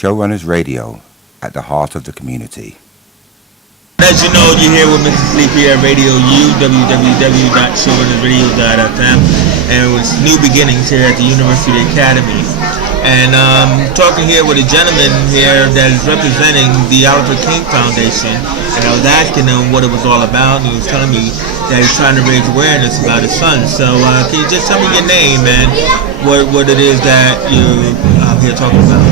Showrunners Radio, at the heart of the community. As you know, you're here with Mr. Sleepy at Radio U, www.showrunnersradio.fm, and it's new beginnings here at the University Academy. And talking here with a gentleman here that is representing the Oliver King Foundation, and I was asking him what it was all about, and he was telling me that he's trying to raise awareness about his son. So can you just tell me your name and what it is that you're here talking about?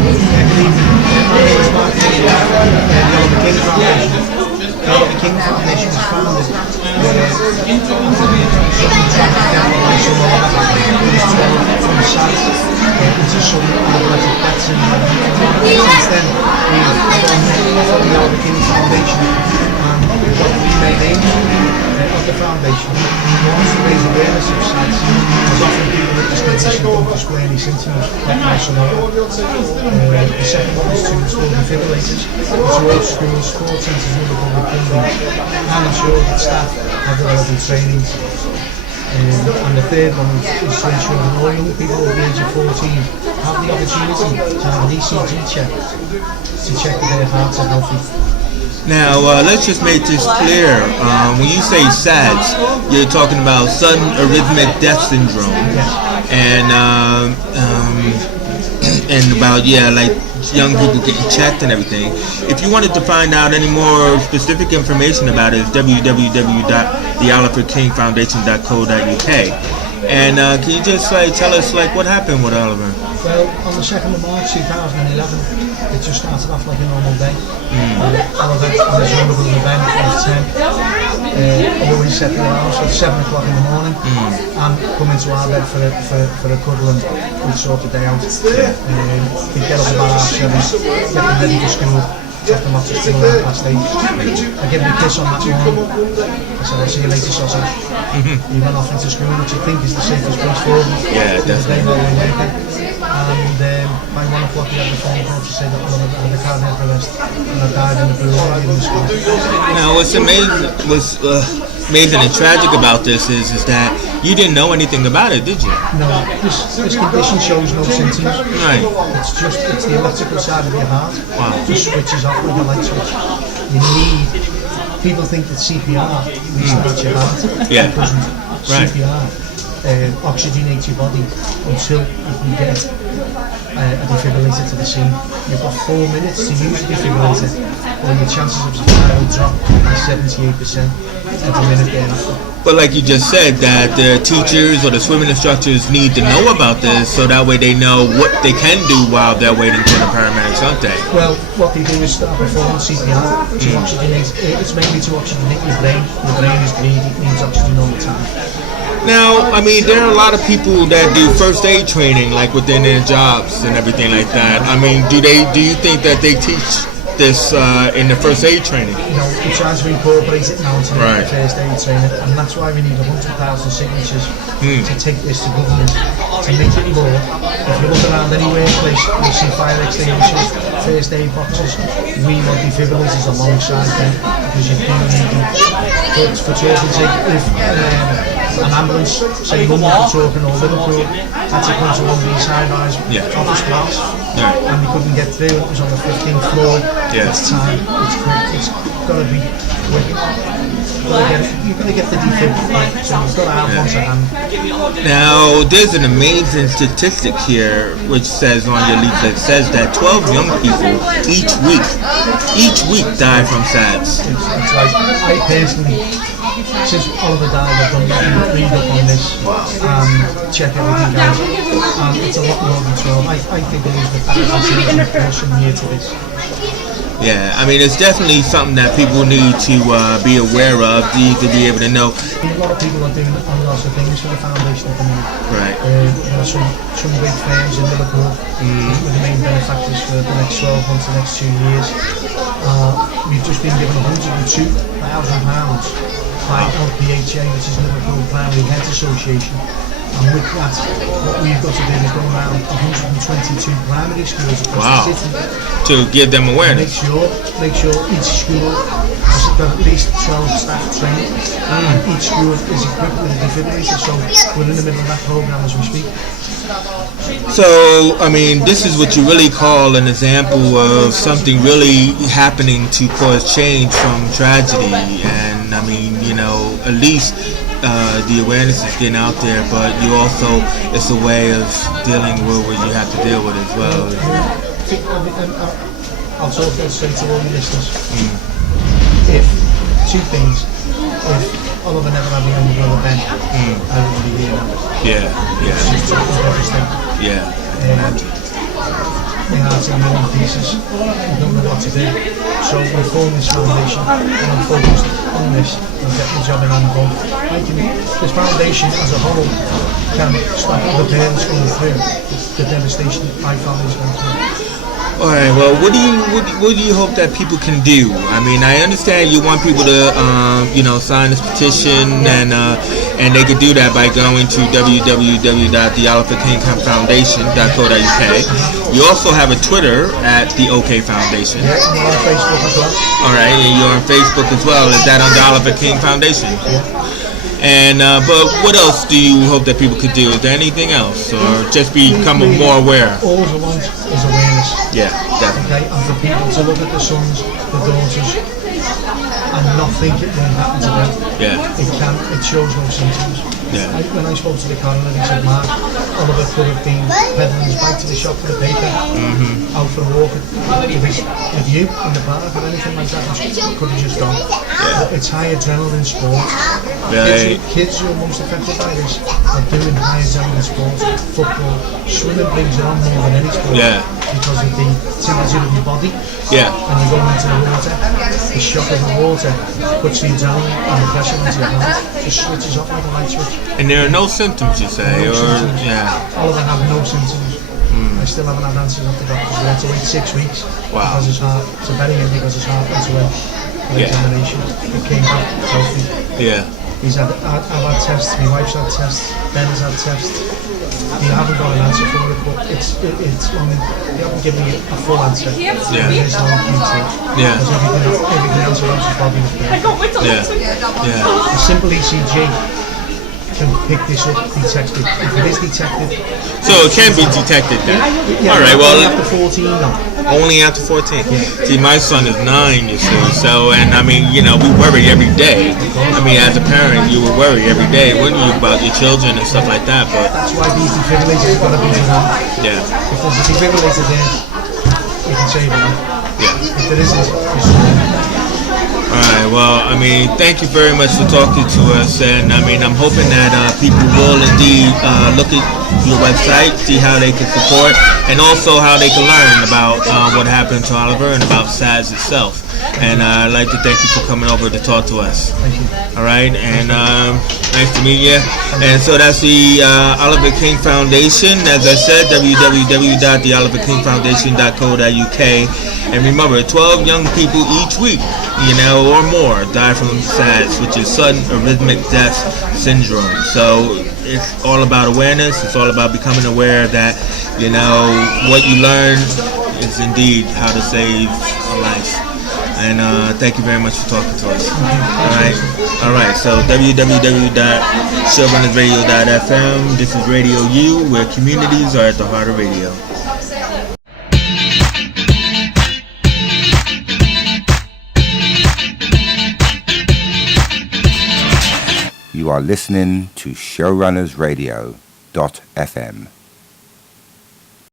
The Oliver King Foundation was founded with from SADS into some epileptic pets, and since then we've gone from the Oliver King Foundation, and we've got the remade aim of the foundation. We want to raise awareness of SADS, as often people with this condition don't display any symptoms like myself. The second one is to install defibrillators into all schools, sports centres and other public buildings, and ensure that staff have the relevant training. And the third one is to ensure that all young people over the age of 14 have the opportunity to have an ECG check to check that their hearts are healthy. Now, let's just make this clear. When you say SADS, you're talking about sudden arrhythmic death syndrome, and about like young people getting checked and everything. If you wanted to find out any more specific information about it, it's www.theoliverkingfoundation.co.uk. And can you just tell us what happened with Oliver? Well, on the 2nd of March 2011, it just started off like a normal day. Oliver on his own with the bed at 10. Always set the alarm at 7 o'clock in the morning, and come into our bed for a cuddle, and we'd sort the day out. He'd get up about 7:30, get them ready for school, drop them off to school at 8:30. I give him a kiss on that morning. I said, I'll see you later, sausage. He went off into school, which I think is the safest place for him. Yeah, definitely. And by 1 o'clock he had the phone call to say that Oliver had a cardiac arrest and I died in the pool in the school. Now, what's amazing and tragic about this is that you didn't know anything about it, did you? No, this condition shows no symptoms. Right. It's the electrical side of your heart. Wow. It just switches off like a light switch. People think that CPR restarts your heart. Yeah. It doesn't. Right. CPR oxygenates your body until you can get a defibrillator to the scene. You've got 4 minutes to use a defibrillator, or your chances of survival drop by 78% every minute thereafter. But like you just said, that the teachers or the swimming instructors need to know about this, so that way they know what they can do while they're waiting for the paramedics, aren't they? Well, what they do is start performing CPR to oxygenate. It's mainly to oxygenate your brain. The brain is greedy, it needs oxygen all the time. Now, I mean, there are a lot of people that do first aid training, like within their jobs and everything like that. I mean, do you think that they teach this in the first aid training? No, we try to incorporate it now into the first aid training, and that's why we need 100,000 signatures to take this to government, to make it law. If you look around any workplace, you'll see fire extinguishers, first aid boxes. We want defibrillators alongside them, because you do need them. For talking sake, if an ambulance, say London for talking or Liverpool, had to come to one of these high-rise office blocks, and they couldn't get through. It was on the 15th floor. It's time, it's quick, it's got to be quick. You've got to get the defib, so you've got to have one to hand. Now, there's an amazing statistic here which says on your leaflet, says that 12 young people each week die from SADS. It's like, I personally, since Oliver died, I've done nothing but read up on this, check everything out, and it's a lot more than 12. I think it is the thousandth person near to this. Yeah, I mean, it's definitely something that people need to be aware of, to be able to know. A lot of people are doing lots of things for the foundation at the minute. Right. There are some big firms in Liverpool were the main benefactors for the next 12 months, the next 2 years. We've just been given £102,000 by LPHA, which is Liverpool Primary Health Association. And with that, what we've got to do is go around 122 primary schools across the city. To give them awareness. Make sure each school has got at least 12 staff trained. And And each school is equipped with a defibrillator, so we're in the middle of that program as we speak. So, I mean, this is what you really call an example of something really happening to cause change from tragedy. And, I mean, you know, at least the awareness is getting out there, but you also, it's a way of dealing with what you have to deal with as well. I'll talk that straight to all the listeners. If, two things, if Oliver never had the younger brother Ben, I wouldn't be here now. It's just devastating. My heart's in million pieces. I don't know what to do. So we formed this foundation and I'm focused on this and getting the job in on both. This foundation as a whole can stop other parents going through the devastation my family's gone through. All right. Well, what do you hope that people can do? I mean, I understand you want people to, sign this petition, and they could do that by going to www.theoliverkingfoundation.co.uk. You also have a Twitter at the OK Foundation. Yeah, I'm on Facebook as well. All right, and you're on Facebook as well. Is that on the Oliver King Foundation? Yeah. And but what else do you hope that people could do? Is there anything else, or just become more aware? All I want is awareness. Yeah, definitely. Okay, and for people to look at the sons, the daughters, and not think it really happens to them. Yeah. It shows no symptoms. Yeah. When I spoke to the coroner, he said, Mark, Oliver could have been peddling his bike to the shop for the paper, out for a walk with you in the park or anything like that. Could have just gone. But it's high adrenaline sport. Kids who are most affected by this are doing high adrenaline sports. Football, swimming brings it on more than any sport. Yeah. Because of the temperature of your body. Yeah. And you go into the water, the shock of the water puts the adrenaline and the pressure into your heart, just switches off like a light switch. And there are no symptoms, you say? No symptoms. Yeah. Oliver had no symptoms. I still haven't had answers off the doctors. We had to wait 6 weeks because his heart, so bury him because his heart went away for examination. It came back healthy. Yeah. I've had tests, my wife's had tests, Ben has had tests. You haven't got an answer for it, but it's only, they haven't given me a full answer. Yeah. There is no QT. Yeah. Because everything else around is probably Yeah. A simple ECG can pick this up, detect it. If it is detected... So it can be detected then? Yeah, all right, well... After 14 now. Only after 14? Yeah. See, my son is 9, you see, so, and I mean, you know, we worry every day. I mean, as a parent, you would worry every day, wouldn't you, about your children and stuff like that, but... That's why these defibrillators have got to be around. Yeah. If there's a defibrillator there, you can save it. Yeah. If there isn't, it's Alright, well, I mean, thank you very much for talking to us, and I mean, I'm hoping that people will indeed look at your website, see how they can support, and also how they can learn about what happened to Oliver and about SADS itself. And I'd like to thank you for coming over to talk to us. Thank you. Alright, and nice to meet you. And so that's the Oliver King Foundation. As I said, www.theoliverkingfoundation.co.uk. And remember, 12 young people each week, you know, or more, die from SADS, which is sudden arrhythmic death syndrome. So it's all about awareness. It's all about becoming aware that, you know, what you learn is indeed how to save a life. And thank you very much for talking to us. All right. So www.showrunnersradio.fm. This is Radio U, where communities are at the heart of radio. You are listening to showrunnersradio.fm.